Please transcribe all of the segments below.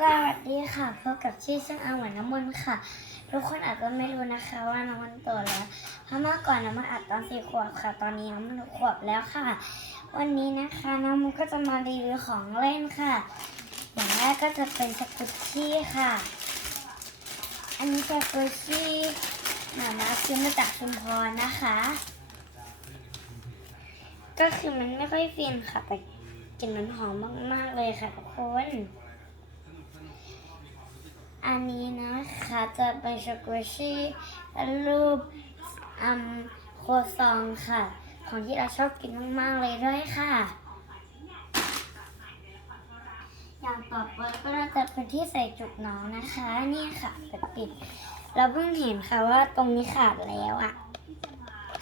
สวัสดีค่ะพบกับชื่อช่างอาหวานน้ำมนต์ค่ะ ทุกคนอาจจะไม่รู้นะคะว่าน้ำมันต์โตแล้วเพราะเมื่อก่อนน้ำมันอัดตอนสี่ขวบค่ะ ตอนนี้น้ำมันขวบแล้วค่ะ วันนี้นะคะน้ำมันต์ก็จะมารีวิวของเล่นค่ะอย่างแรกก็จะเป็นสกุตชี่ค่ะ อันนี้สกุตชี่หมามาซื้อมาจากชุมพรนะคะ ก็คือมันไม่ค่อยฟินค่ะแต่กลิ่นมันหอมมากๆเลยค่ะทุกคน อันนี้นะคะจะเป็นช็อกโกแลตชี่รูปอืมโคซองค่ะ ของที่เราชอบกินมาก ๆ เลยด้วยค่ะ อย่างต่อไปก็น่าจะเป็นที่ใส่จุกน้องนะคะ นี่ค่ะปิดปิดๆเราเพิ่งเห็นค่ะว่าตรงนี้ขาดแล้วอะ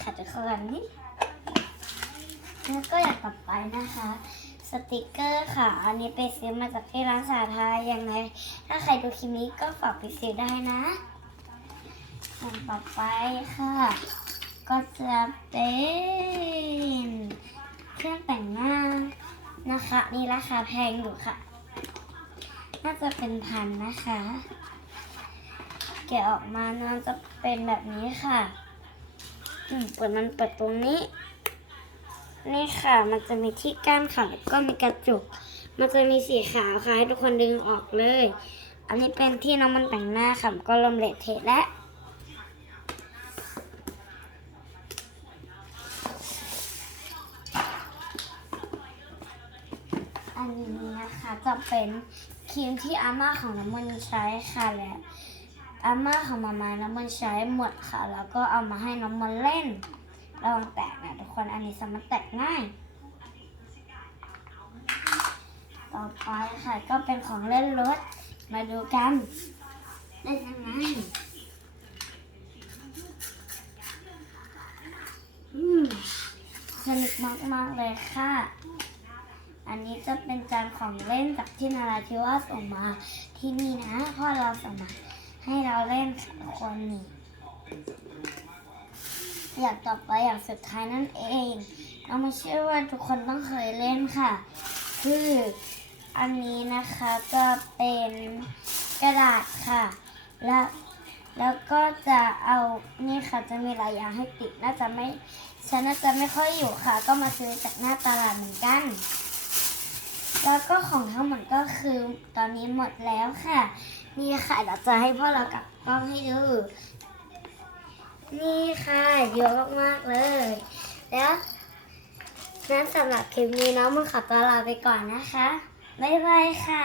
ขาดจะเข้ากันนี่แล้วก็อย่างต่อไปนะคะ สติกเกอร์ค่ะ อันนี้ไปซื้อมาจากที่ร้านสาธารยังไง ถ้าใครดูคลิปนี้ก็ฝากไปซื้อได้นะต่อไปค่ะ ก็จะเป็นเครื่องแต่งหน้านะคะ นี่ราคาแพงอยู่ค่ะ น่าจะเป็นพันนะคะ แกะออกมามันจะเป็นแบบนี้ค่ะอืมเปิดมันเปิดตรงนี้ นี่ค่ะ มันจะมีที่กั้นค่ะแล้วก็มีกระจุกมันจะมีสีขาวค่ะให้ทุกคนดึงออกเลย อันนี้เป็นที่น้องมันแต่งหน้าค่ะก็ลมเละเทะและอันนี้นะคะจะเป็นครีมที่อาม่าของน้ำมันใช้ค่ะและอาม่าของมามาน้ำมันใช้หมดค่ะ แล้วก็เอามาให้น้ำมันเล่น ระวังแตกนะทุกคนอันนี้สามารถแตกง่าย ต่อไปค่ะก็เป็นของเล่นรถ มาดูกันเล่นยังไงสนุกมาก ๆ เลยค่ะ อันนี้จะเป็นจานของเล่นจากที่นาราธิวาสส่งมาที่นี่นะพ่อเราส่งมาให้เราเล่นคนนี่ อย่างต่อไปอย่างสุดท้ายนั่นเองเรามาเชื่อว่าทุกคนต้องเคยเล่นค่ะ คืออันนี้นะคะจะเป็นกระดาษค่ะ แล้วแล้วก็จะเอานี่ค่ะจะมีหลายอย่างให้ติดน่าจะไม่ฉันน่าจะไม่ค่อยอยู่ค่ะ ก็มาซื้อจากหน้าตลาดเหมือนกัน แล้วก็ของทั้งหมดก็คือตอนนี้หมดแล้วค่ะ นี่ค่ะเดี๋ยวจะให้พ่อเรากลับกล้องให้ดู นี่ค่ะเยอะมากๆเลย แล้วนั้นสำหรับคลิปนี้น้องมือขับตัวลาไปก่อนนะคะ บ๊ายบายค่ะ